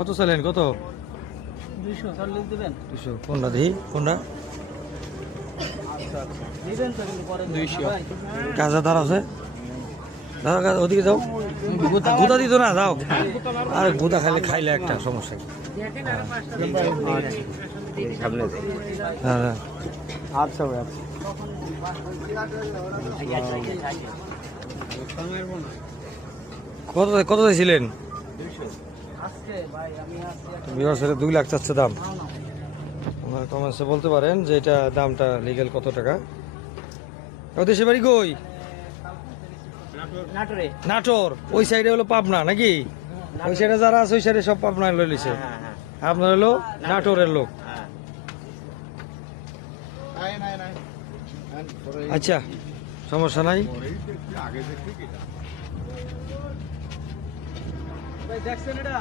কত চাইলেন? কত? দুশো কোনটা কোনটা? ধার আছে? ওদিকে যাও। গুদা দিত না যাও। আর গুদা খাইলে খাইলে একটা সমস্যা হ্যাঁ হ্যাঁ। আচ্ছা ভাই আচ্ছা। কত কত চাইছিলেন? বিভার্সের দুই লাখ চাচ্ছে দাম। আমার কমেন্টসে বলতে পারেন যে এটা দামটা লিগেল কত টাকা। ও দেশে বাড়ি কই? নাটোর। ওই সাইডে হলো পাবনা নাকি? ওই সাইডে যারা আছে ওই সাইডে সব পাবনা লই লিছে হ্যাঁ হ্যাঁ আপনার হলো নাটোরের লোক। হ্যাঁ। আচ্ছা সমস্যা নাই। ভাই দেখছেন এটা?